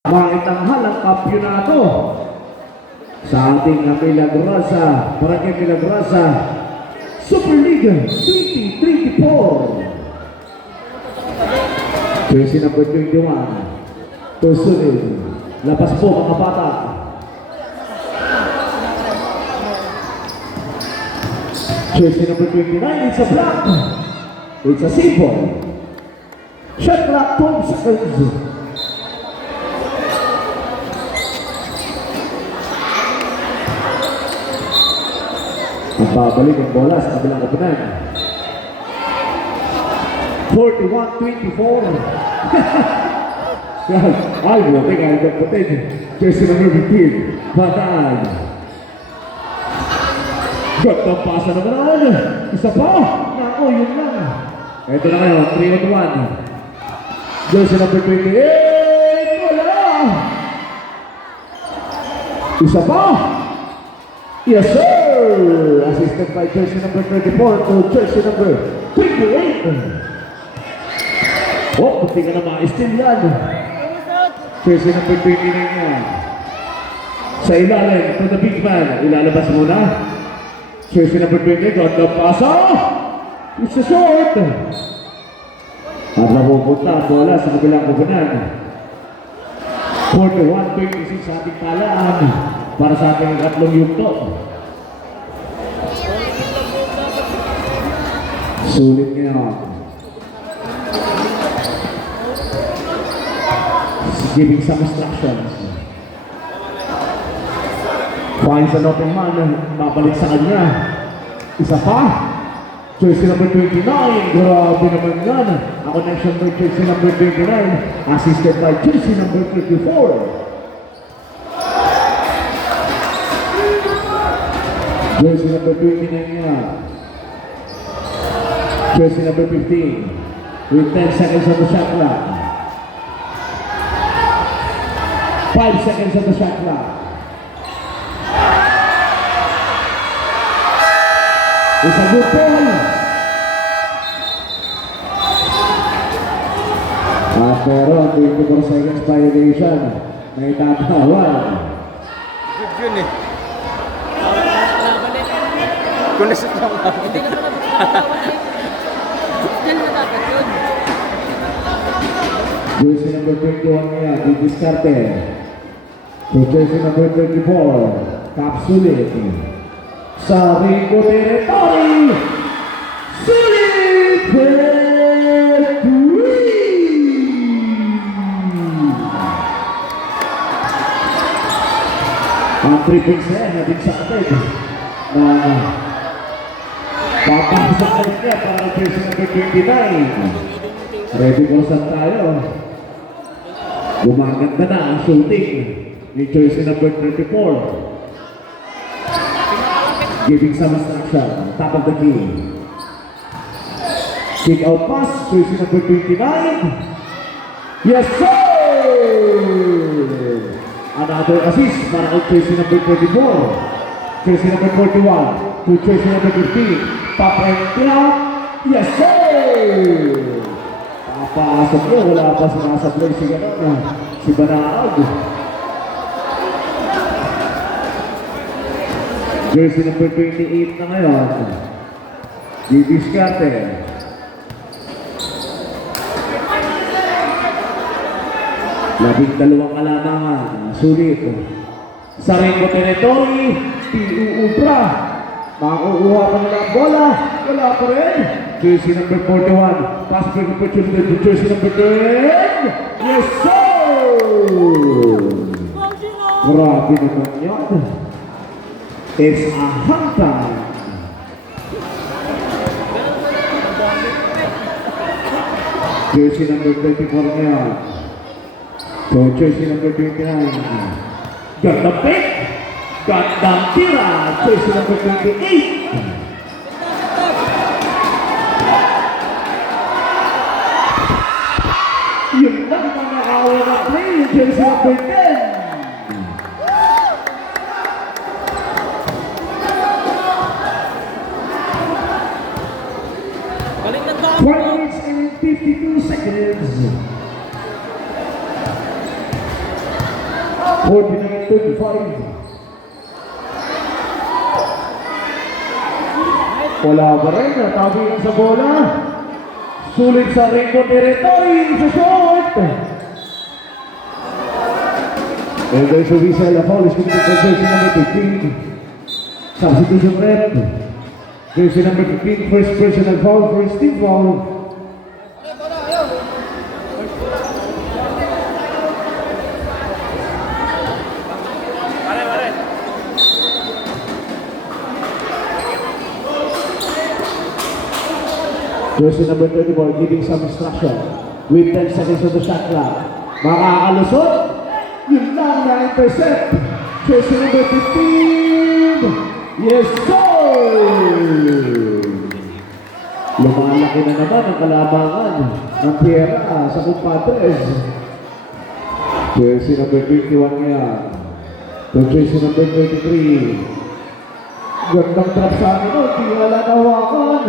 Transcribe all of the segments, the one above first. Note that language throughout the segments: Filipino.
Maitanghal ang kampyonato sa ating Milagrosa, Barangay Milagrosa Superliga 2024. Jersey number 21. Tusunod. Lapas po mga bata. Jersey number 29. It's a block. It's a simple. Shot clock 12 seconds. Babalik ang bola sa kabilang kapunan. 41-24. Ay, buti nga yung kapatid. Jersey number 15. Bataan. Gandang pasa naman naman. Isa pa. Nako, yun lang. Ito na ngayon, 3-1. Jersey number 28. Wala. Isa pa. Yes, sir! Assisted by jersey number 34 to jersey number 28. Oh, buti ka na ma-steal yan. Jersey number 29 yan. Sa ilalim, to the big man. Ilalabas muna. Jersey number 20, got the pasa. It's a short. At napupunta ang bola sa kabilang kupunan. 41-26 sa ating talaan. Para sa ating katlong yugto. Sulit ngayon. Giving some instructions. Finds an open man. Mabalik sa kanya. Isa pa. Jersey number 29. Grabe naman yan. A connection by jersey number 29. Assisted by jersey number 34. Jersey number 29 yan. Jersey number 15 with 10 seconds on the shot clock. 5 seconds on the shot clock. It's a good ball. Pero 24 seconds violation na itatawag. Good yun eh. Kulisot lang ako. Hindi na pala Diyan na dapat yun. Jersey number 21 ngayon, didiskarte. So jersey number 34, Kapsulit. Sa Ringo Territory, Sulit Petri! Ang tripping set na dinsakted na papasok niya para jersey number 29. Ready ko saan tayo. Gumaganda na ang shooting ni jersey number 34. Giving some instruction. Top of the key. Kick out pass. Jersey number 29. Yes, sir! Another assist para ang jersey number 24. Jersey number 41 to jersey number 15. Pop and clap. Yes, sir! Papasok niya. Wala pa sinasablay si gano'n. Si Banaag. Jersey number 28 na ngayon. Didiskarte. Labing dalawang kalamangan. Sulit. Sa Ringo Territory, Piuubra. Makukuha pa nila ang bola. Wala pa rin. Jersey number 41. Pass break opportunity to jersey number 10. Yes, sir! Grabe naman yan. It's a hunter. Jersey number 24 ngayon. So jersey number 29. Ganda pick. Gandang tira. Jersey number 28. Yun lang mga nakawa na play. Jersey number 10. 1 minutes and 52 seconds. 49-35. Wala pa rin, natabi lang sa bola. Sulit sa Ringo territory, sa short. And there's a whistle, a foul is committed for jersey number 15. Substitution red. Jersey number 15, first personal foul for Steve Foul. Jersey number 34 giving some instruction with 10 seconds on the shot clock. Makakalusot. Yun lang na-intercept. Jersey number 15. Yes, sir! Lumalaki na naman ang kalabangan ng Tierra sa Compadres. Jersey number 21 ngayon. To jersey number 23. Gandang trap sa akin nun. Di wala nawakan.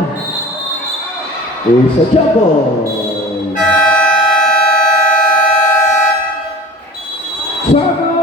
It's a jumble. Time